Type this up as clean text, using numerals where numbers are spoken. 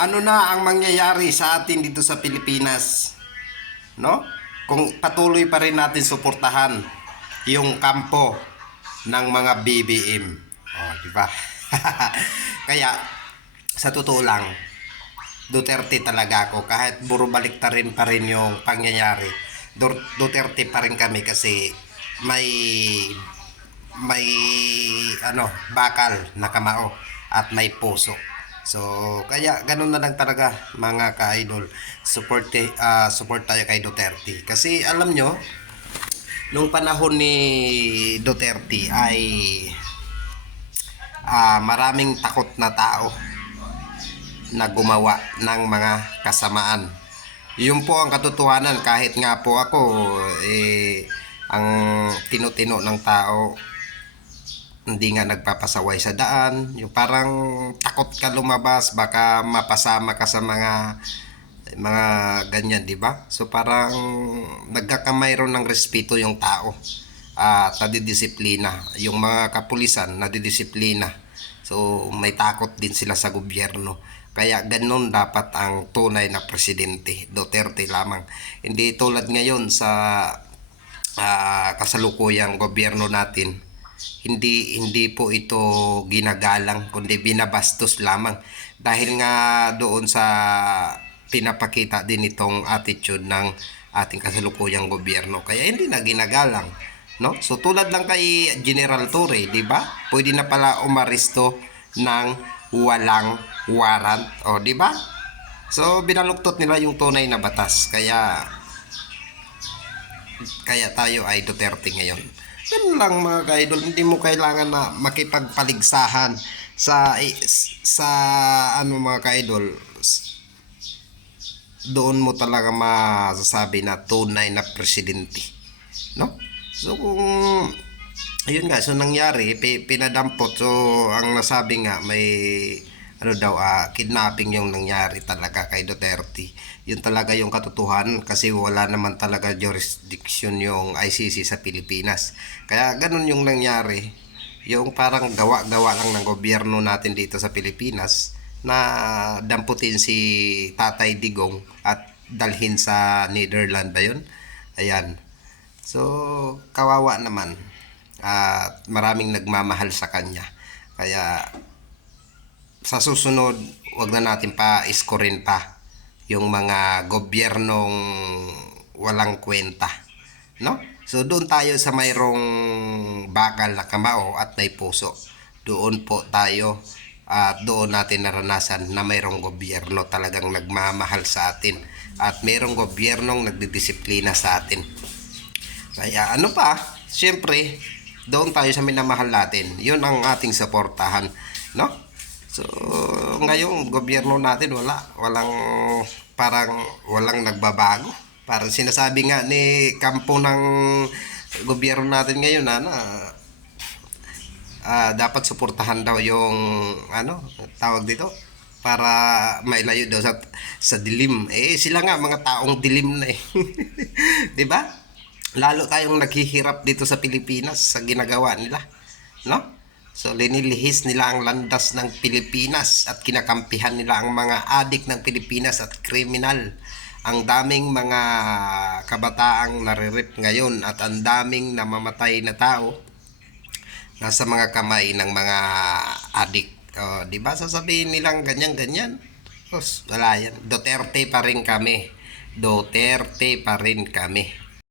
ano na ang mangyayari sa atin dito sa Pilipinas, no? Kung patuloy pa rin natin suportahan yung kampo ng mga BBM. Oh, di ba? Kaya sa totoo lang, Duterte talaga ako kahit buro baliktarin pa rin yung pangyayari. Duterte pa rin kami kasi may may bakal na kamao at may puso. So kaya ganun na lang talaga mga ka-idol. Support tayo kay Duterte kasi alam nyo nung panahon ni Duterte ay maraming takot na tao na gumawa ng mga kasamaan. Yun po ang katotohanan kahit nga po ako ang tino-tino ng tao hindi nga nagpapasaway sa daan, yung parang takot ka lumabas baka mapasama ka sa mga ganyan, di ba? So parang nagkakamayroon ng respeto yung tao at nadidisiplina yung mga kapulisan, nadidisiplina. So may takot din sila sa gobyerno. Kaya ganun dapat ang tunay na presidente, Duterte lamang. Hindi tulad ngayon sa kasalukuyang gobyerno natin, hindi po ito ginagalang kundi binabastos lamang dahil nga doon sa pinapakita din itong attitude ng ating kasalukuyang gobyerno, kaya hindi na ginagalang, no? So tulad lang kay General Torre, di ba? Pwede na pala umaresto ng walang warrant, o di ba? So binaluktot nila yung tunay na batas, kaya tayo ay Duterte ngayon. Yan lang mga ka-idol, hindi mo kailangan na makipagpaligsahan sa mga ka-idol. Doon mo talaga masasabi na tunay na presidente, no? So kung ayun nga, so nangyari pinadampot, so ang nasabi nga may kidnapping yung nangyari talaga kay Duterte. Yun talaga yung katotohanan kasi wala naman talaga jurisdiction yung ICC sa Pilipinas. Kaya ganun yung nangyari. Yung parang gawa-gawa lang ng gobyerno natin dito sa Pilipinas na damputin si Tatay Digong at dalhin sa Netherlands ba yun? Ayan. So, kawawa naman. At maraming nagmamahal sa kanya. Kaya sa susunod, wag na natin pa iskorin pa yung mga gobyernong walang kwenta, no? So doon tayo sa mayroong bakal na kamao at may puso. Doon po tayo at doon natin naranasan na mayroong gobyerno talagang nagmamahal sa atin at mayroong gobyernong nagdidisiplina sa atin. Kaya siyempre, doon tayo sa minamahal natin. Yun ang ating suportahan, no? So, ngayong gobyerno natin walang nagbabago. Parang sinasabi nga ni kampo ng gobyerno natin ngayon dapat suportahan daw yung tawag dito para mailayo daw sa dilim. Sila nga mga taong dilim na eh. 'Di ba? Lalo tayong naghihirap dito sa Pilipinas sa ginagawa nila, no? So linilihis nila ang landas ng Pilipinas at kinakampihan nila ang mga adik ng Pilipinas at kriminal. Ang daming mga kabataang naririp ngayon at ang daming namamatay na tao nasa mga kamay ng mga adik. Di ba sasabihin nilang ganyan-ganyan? Wala yan. Duterte pa rin kami. Duterte pa rin kami.